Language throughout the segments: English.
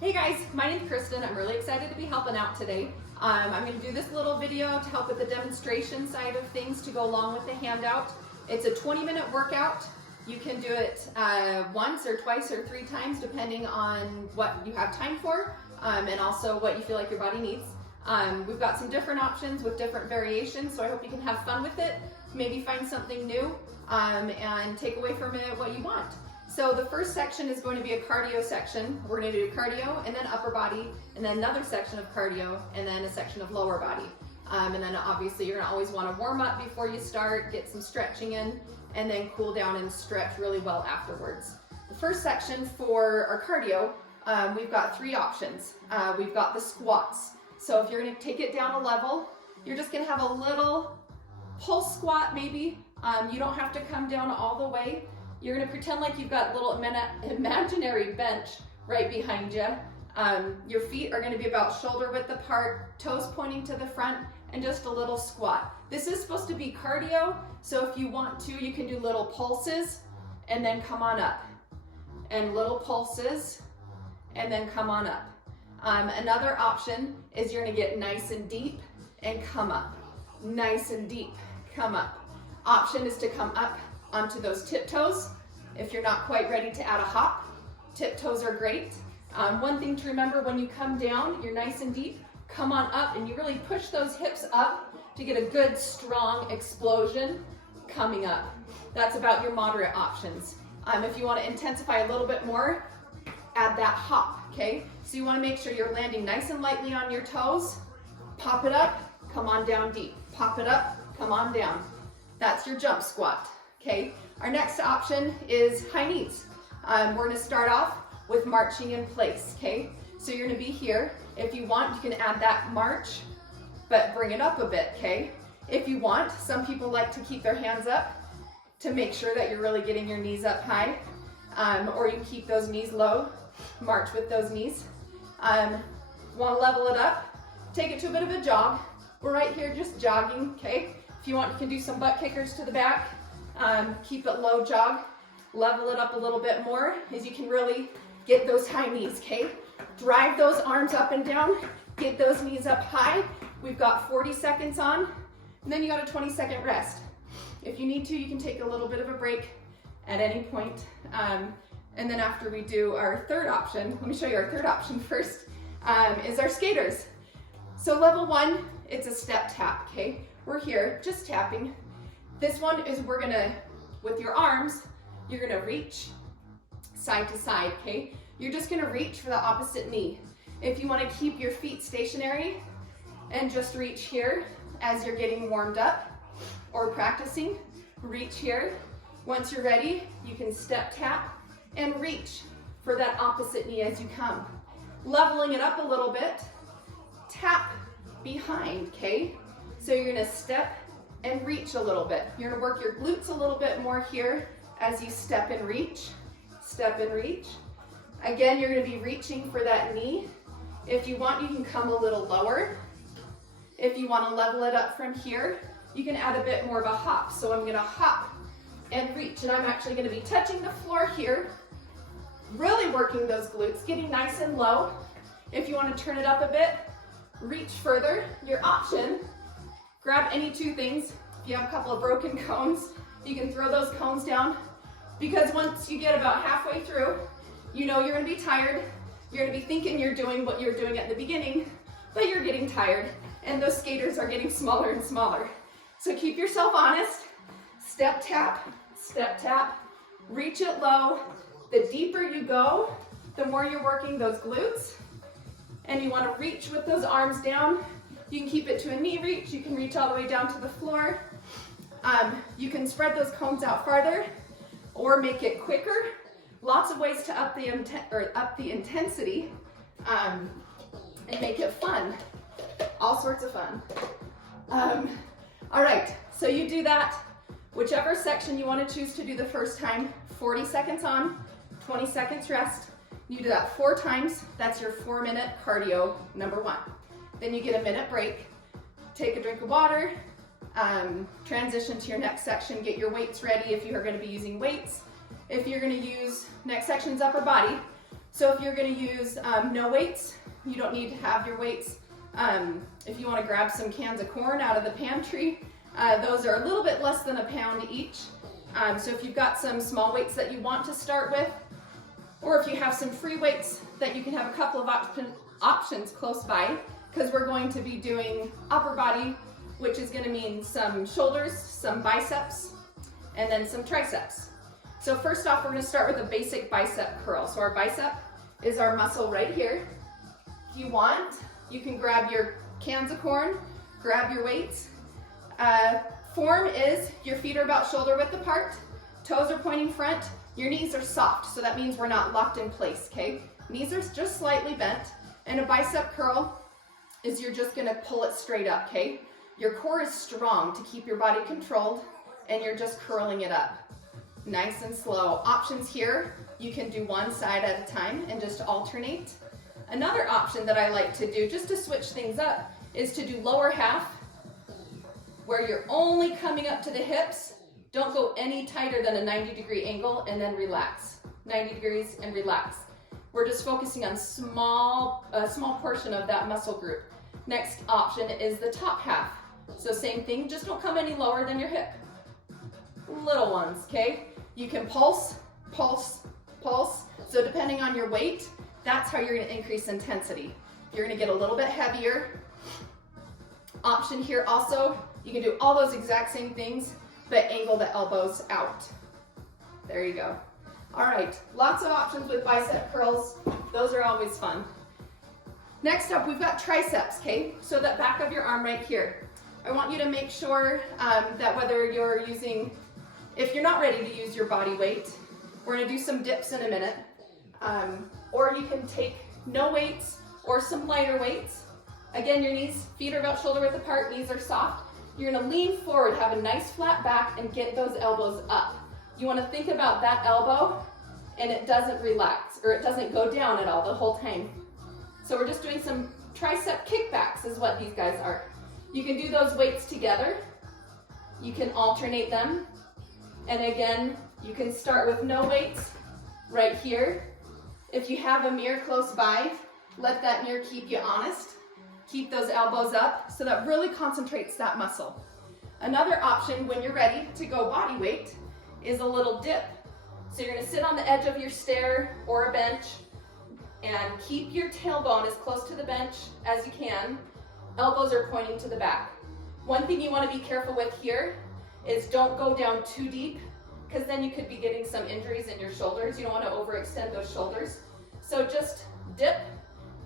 Hey guys, my name's Kristen. I'm really excited to be helping out today. I'm going to do this little video to help with the demonstration side of things to go along with the handout. It's a 20-minute workout. You can do it once or twice or 3 times depending on what you have time for and also what you feel like your body needs. We've got some different options with different variations, so I hope you can have fun with it, maybe find something new and take away from it what you want. So the first section is going to be a cardio section. We're going to do cardio and then upper body, and then another section of cardio, and then a section of lower body. And then obviously you're going to always want to warm up before you start, get some stretching in, and then cool down and stretch really well afterwards. The first section for our cardio, we've got 3 options. We've got the squats. So if you're going to take it down a level, you're just going to have a little pulse squat maybe. You don't have to come down all the way. You're going to pretend like you've got a little imaginary bench right behind you. Your feet are going to be about shoulder width apart, toes pointing to the front, and just a little squat. This is supposed to be cardio, so if you want to, you can do little pulses and then come on up. And little pulses and then come on up. Another option is you're going to get nice and deep and come up. Nice and deep, come up. Option is to come up onto those tiptoes. If you're not quite ready to add a hop, tiptoes are great. One thing to remember, when you come down, you're nice and deep, come on up, and you really push those hips up to get a good strong explosion coming up. That's about your moderate options. If you want to intensify a little bit more, add that hop, okay? So you want to make sure you're landing nice and lightly on your toes, pop it up, come on down deep, pop it up, come on down. That's your jump squat. Okay, our next option is high knees. We're going to start off with marching in place, okay? So you're going to be here. If you want, you can add that march, but bring it up a bit, okay? If you want, some people like to keep their hands up to make sure that you're really getting your knees up high, or you keep those knees low, march with those knees. Want to level it up, take it to a bit of a jog. We're right here just jogging, okay? If you want, you can do some butt kickers to the back. Keep it low jog, level it up a little bit more as you can really get those high knees, okay? Drive those arms up and down, get those knees up high. We've got 40 seconds on, and then you got a 20-second rest. If you need to, you can take a little bit of a break at any point. And then after we do our third option, let me show you our third option first, is our skaters. So level 1, it's a step tap, okay? We're here just tapping. This one is we're gonna, with your arms, you're gonna reach side to side, okay? You're just gonna reach for the opposite knee. If you wanna keep your feet stationary and just reach here as you're getting warmed up or practicing, reach here. Once you're ready, you can step tap and reach for that opposite knee as you come. Leveling it up a little bit, tap behind, okay? So you're gonna step and reach a little bit. You're gonna work your glutes a little bit more here as you step and reach. Step and reach. Again, you're gonna be reaching for that knee. If you want, you can come a little lower. If you wanna level it up from here, you can add a bit more of a hop. So I'm gonna hop and reach, and I'm actually gonna be touching the floor here, really working those glutes, getting nice and low. If you wanna turn it up a bit, reach further. Your option, grab any 2 things. If you have a couple of broken cones, you can throw those cones down, because once you get about halfway through, you know you're gonna be tired. You're gonna be thinking you're doing what you're doing at the beginning, but you're getting tired, and those skaters are getting smaller and smaller. So keep yourself honest. Step tap, reach it low. The deeper you go, the more you're working those glutes, and you wanna reach with those arms down. You can keep it to a knee reach. You can reach all the way down to the floor. You can spread those cones out farther or make it quicker. Lots of ways to up the intensity and make it fun. All sorts of fun. All right, so you do that. Whichever section you want to choose to do the first time, 40 seconds on, 20 seconds rest. You do that 4 times. That's your 4-minute cardio number 1. Then you get a minute break, take a drink of water, transition to your next section, get your weights ready if you are going to be using weights. If you're going to use, next section's upper body, So if you're gonna use no weights, you don't need to have your weights. If you wanna grab some cans of corn out of the pantry, those are a little bit less than a pound each. So if you've got some small weights that you want to start with, or if you have some free weights that you can have a couple of options close by, because we're going to be doing upper body, which is gonna mean some shoulders, some biceps, and then some triceps. So first off, we're gonna start with a basic bicep curl. So our bicep is our muscle right here. If you want, you can grab your cans of corn, grab your weights. Form is your feet are about shoulder width apart, toes are pointing front, your knees are soft, so that means we're not locked in place, okay? Knees are just slightly bent, and a bicep curl is you're just gonna pull it straight up, okay? Your core is strong to keep your body controlled, and you're just curling it up. Nice and slow. Options here, you can do one side at a time and just alternate. Another option that I like to do, just to switch things up, is to do lower half, where you're only coming up to the hips. Don't go any tighter than a 90-degree angle, and then relax. 90 degrees and relax. We're just focusing on a small portion of that muscle group. Next option is the top half. So same thing, just don't come any lower than your hip. Little ones, okay? You can pulse, pulse, pulse. So depending on your weight, that's how you're gonna increase intensity. You're gonna get a little bit heavier. Option here also, you can do all those exact same things, but angle the elbows out. There you go. All right, lots of options with bicep curls. Those are always fun. Next up, we've got triceps, okay? So that back of your arm right here. I want you to make sure that whether you're using, if you're not ready to use your body weight, we're gonna do some dips in a minute. Or you can take no weights or some lighter weights. Again, your knees, feet are about shoulder width apart, knees are soft. You're gonna lean forward, have a nice flat back, and get those elbows up. You wanna think about that elbow, and it doesn't relax, or it doesn't go down at all the whole time. So we're just doing some tricep kickbacks is what these guys are. You can do those weights together. You can alternate them. And again, you can start with no weights right here. If you have a mirror close by, let that mirror keep you honest. Keep those elbows up, so that really concentrates that muscle. Another option when you're ready to go body weight is a little dip. So you're gonna sit on the edge of your stair or a bench and keep your tailbone as close to the bench as you can. Elbows are pointing to the back. One thing you wanna be careful with here is don't go down too deep, because then you could be getting some injuries in your shoulders. You don't wanna overextend those shoulders. So just dip,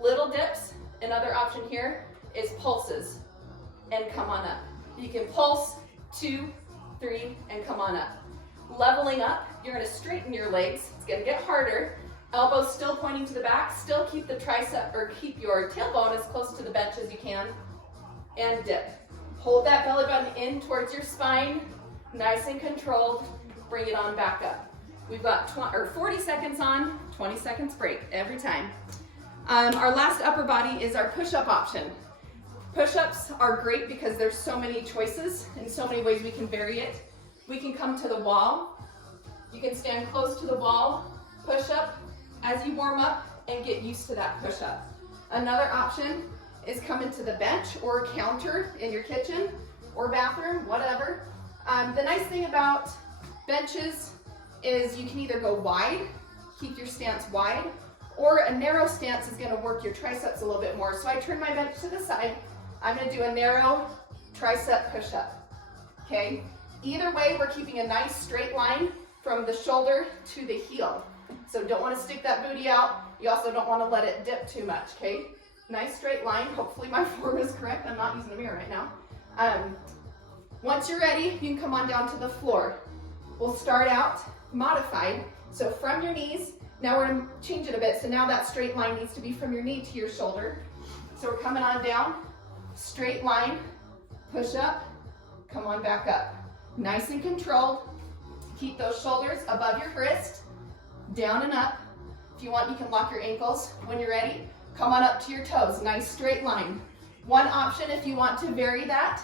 little dips. Another option here is pulses and come on up. You can pulse 2, 3, and come on up. Leveling up, you're gonna straighten your legs. It's gonna get harder. Elbows still pointing to the back. Still keep the tricep, or keep your tailbone as close to the bench as you can. And dip. Hold that belly button in towards your spine. Nice and controlled. Bring it on back up. We've got 40 seconds on, 20 seconds break every time. Our last upper body is our push-up option. Push-ups are great because there's so many choices and so many ways we can vary it. We can come to the wall. You can stand close to the wall, push up as you warm up and get used to that push-up. Another option is coming to the bench or counter in your kitchen or bathroom, whatever. The nice thing about benches is you can either go wide, keep your stance wide, or a narrow stance is gonna work your triceps a little bit more. So I turn my bench to the side. I'm gonna do a narrow tricep push-up, okay? Either way, we're keeping a nice straight line from the shoulder to the heel. So don't wanna stick that booty out. You also don't wanna let it dip too much, okay? Nice straight line. Hopefully my form is correct. I'm not using the mirror right now. Once you're ready, you can come on down to the floor. We'll start out modified. So from your knees, now we're gonna change it a bit. So now that straight line needs to be from your knee to your shoulder. So we're coming on down, straight line, push up, come on back up. Nice and controlled. Keep those shoulders above your wrist, down and up. If you want, you can lock your ankles. When you're ready, come on up to your toes, nice straight line. One option, if you want to vary that,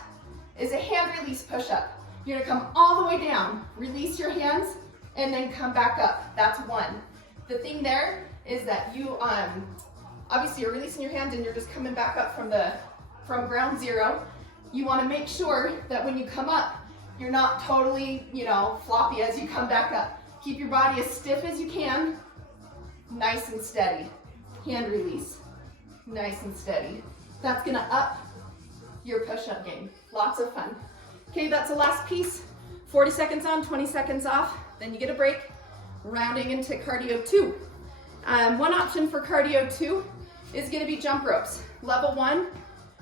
is a hand release push-up. You're gonna come all the way down, release your hands, and then come back up. That's one. The thing there is that you, obviously you're releasing your hand and you're just coming back up from ground zero. You want to make sure that when you come up, you're not totally, floppy as you come back up. Keep your body as stiff as you can, nice and steady. Hand release, nice and steady. That's gonna up your push-up game. Lots of fun. Okay, that's the last piece. 40 seconds on, 20 seconds off, then you get a break, rounding into cardio 2. One option for cardio 2 is gonna be jump ropes. Level 1,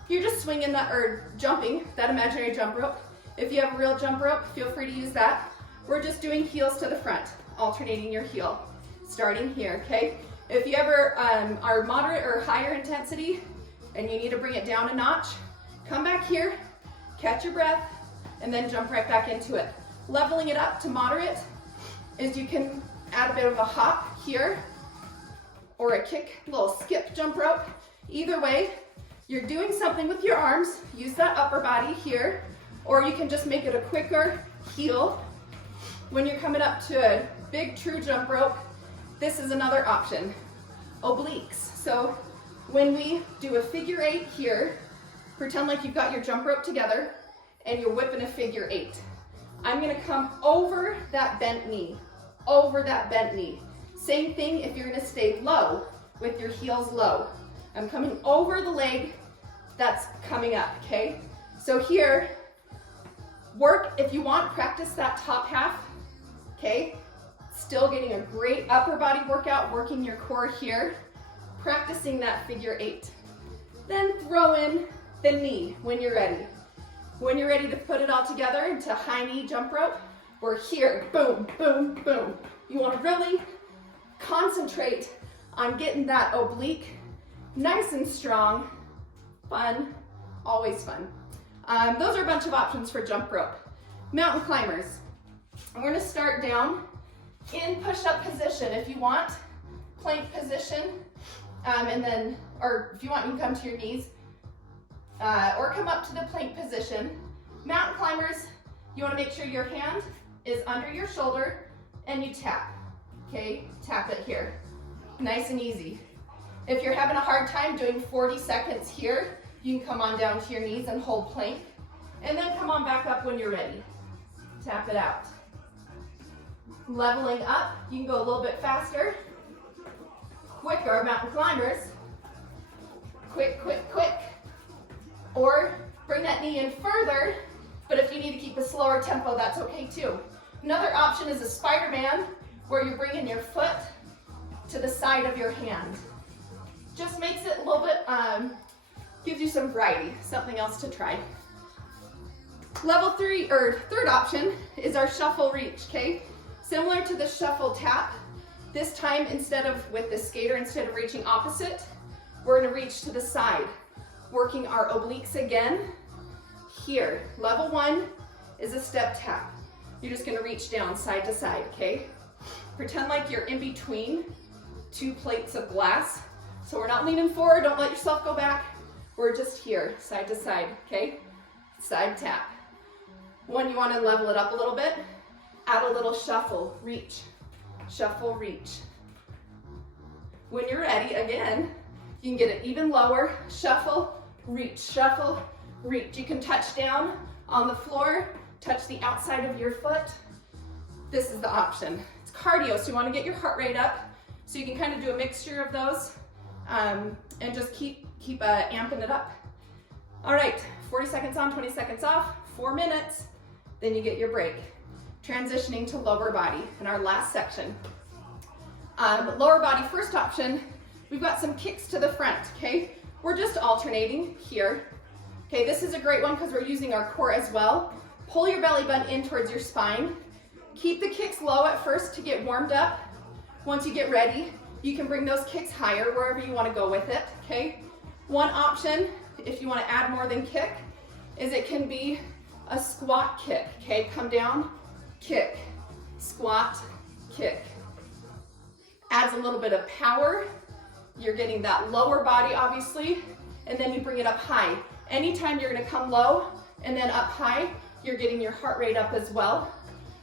you're just swinging that, or jumping that imaginary jump rope. If you have a real jump rope, feel free to use that. We're just doing heels to the front, alternating your heel, starting here, okay? If you ever are moderate or higher intensity and you need to bring it down a notch, come back here, catch your breath, and then jump right back into it. Leveling it up to moderate is you can add a bit of a hop here or a kick, little skip jump rope. Either way, you're doing something with your arms. Use that upper body here, or you can just make it a quicker heel. When you're coming up to a big true jump rope, this is another option, obliques. So when we do a figure 8 here, pretend like you've got your jump rope together and you're whipping a figure 8. I'm gonna come over that bent knee, over that bent knee. Same thing if you're gonna stay low with your heels low. I'm coming over the leg that's coming up, okay? So here, work, if you want, practice that top half, okay? Still getting a great upper body workout, working your core here, practicing that figure 8. Then throw in the knee when you're ready. When you're ready to put it all together into high knee jump rope, we're here, boom, boom, boom. You want to really concentrate on getting that oblique nice and strong. Fun, always fun. Those are a bunch of options for jump rope. Mountain climbers. We're going to start down in push-up position. If you want, plank position, and then, or if you want, you can come to your knees, or come up to the plank position. Mountain climbers, you want to make sure your hand is under your shoulder and you tap, okay? Tap it here, nice and easy. If you're having a hard time doing 40 seconds here, you can come on down to your knees and hold plank, and then come on back up when you're ready. Tap it out. Leveling up, you can go a little bit faster. Quicker, mountain climbers. Quick, quick, quick. Or bring that knee in further, but if you need to keep a slower tempo, that's okay too. Another option is a Spider-Man, where you're bringing your foot to the side of your hand. Just makes it a little bit, gives you some variety, something else to try. Level 3, or third option, is our shuffle reach, okay? Similar to the shuffle tap, this time instead of with the skater, instead of reaching opposite, we're gonna reach to the side. Working our obliques again, here. Level 1 is a step tap. You're just gonna reach down side to side, okay? Pretend like you're in between 2 plates of glass. So we're not leaning forward, don't let yourself go back. We're just here, side to side, okay? Side tap. When you wanna level it up a little bit, add a little shuffle, reach, shuffle, reach. When you're ready, again, you can get it even lower, shuffle, reach, reach. You can touch down on the floor, touch the outside of your foot. This is the option. It's cardio, so you want to get your heart rate up, so you can kind of do a mixture of those, and just keep amping it up. All right, 40 seconds on, 20 seconds off, 4 minutes, then you get your break. Transitioning to lower body in our last section. Lower body, first option, we've got some kicks to the front, okay? We're just alternating here. Okay, this is a great one because we're using our core as well. Pull your belly button in towards your spine. Keep the kicks low at first to get warmed up. Once you get ready, you can bring those kicks higher wherever you want to go with it, okay? One option, if you want to add more than kick, is it can be a squat kick, okay? Come down, kick, squat, kick. Adds a little bit of power. You're getting that lower body, obviously, and then you bring it up high. Anytime you're gonna come low and then up high, you're getting your heart rate up as well.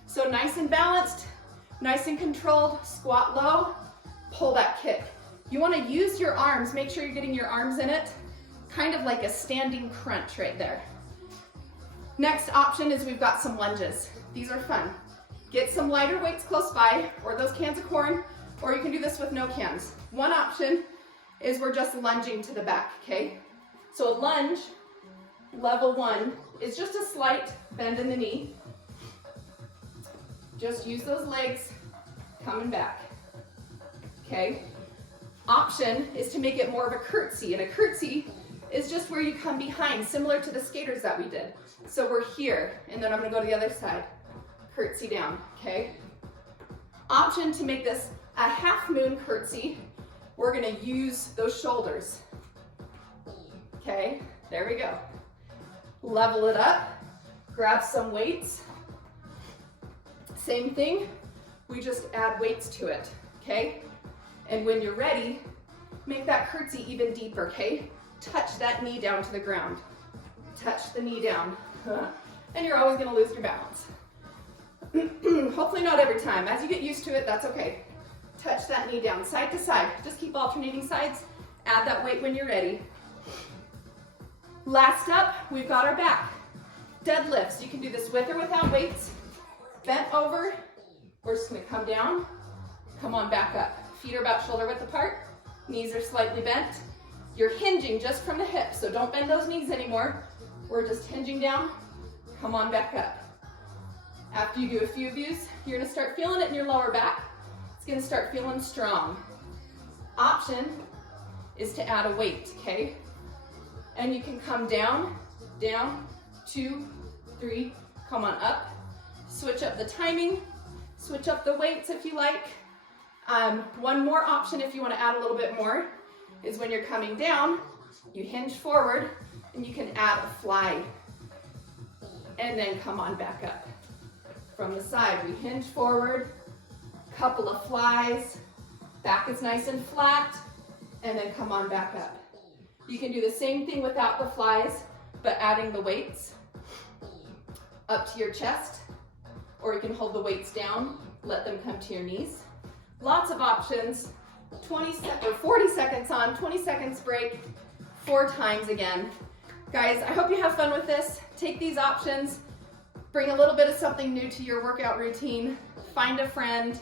So nice and balanced, nice and controlled, squat low, pull that kick. You want to use your arms, make sure you're getting your arms in it, kind of like a standing crunch right there. Next option is we've got some lunges. These are fun. Get some lighter weights close by, or those cans of corn, or you can do this with no cans. One option is we're just lunging to the back, okay? So a lunge, level 1, is just a slight bend in the knee. Just use those legs coming back, okay? Option is to make it more of a curtsy, and a curtsy is just where you come behind, similar to the skaters that we did. So we're here, and then I'm gonna go to the other side. Curtsy down, okay? Option to make this a half moon curtsy, we're gonna use those shoulders. Okay, there we go. Level it up, grab some weights. Same thing, we just add weights to it, okay? And when you're ready, make that curtsy even deeper, okay? Touch that knee down to the ground. Touch the knee down. And you're always gonna lose your balance. Hopefully not every time. As you get used to it, that's okay. Touch that knee down, side to side. Just keep alternating sides. Add that weight when you're ready. Last up, we've got our back. Deadlifts. You can do this with or without weights. Bent over. We're just gonna come down. Come on back up. Feet are about shoulder width apart. Knees are slightly bent. You're hinging just from the hips, so don't bend those knees anymore. We're just hinging down. Come on back up. After you do a few of these, you're gonna start feeling it in your lower back. It's gonna start feeling strong. Option is to add a weight, okay? And you can come down, down, 2, 3, come on up. Switch up the timing, switch up the weights if you like. One more option if you wanna add a little bit more is when you're coming down, you hinge forward and you can add a fly. And then come on back up. From the side, we hinge forward, couple of flies, back is nice and flat, and then come on back up. You can do the same thing without the flies, but adding the weights up to your chest, or you can hold the weights down, let them come to your knees. Lots of options. 40 seconds on, 20 seconds break, 4 times again. Guys, I hope you have fun with this. Take these options, bring a little bit of something new to your workout routine, find a friend.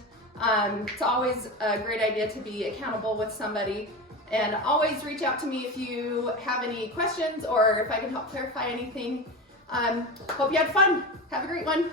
It's always a great idea to be accountable with somebody, and always reach out to me if you have any questions or if I can help clarify anything. Hope you had fun. Have a great one.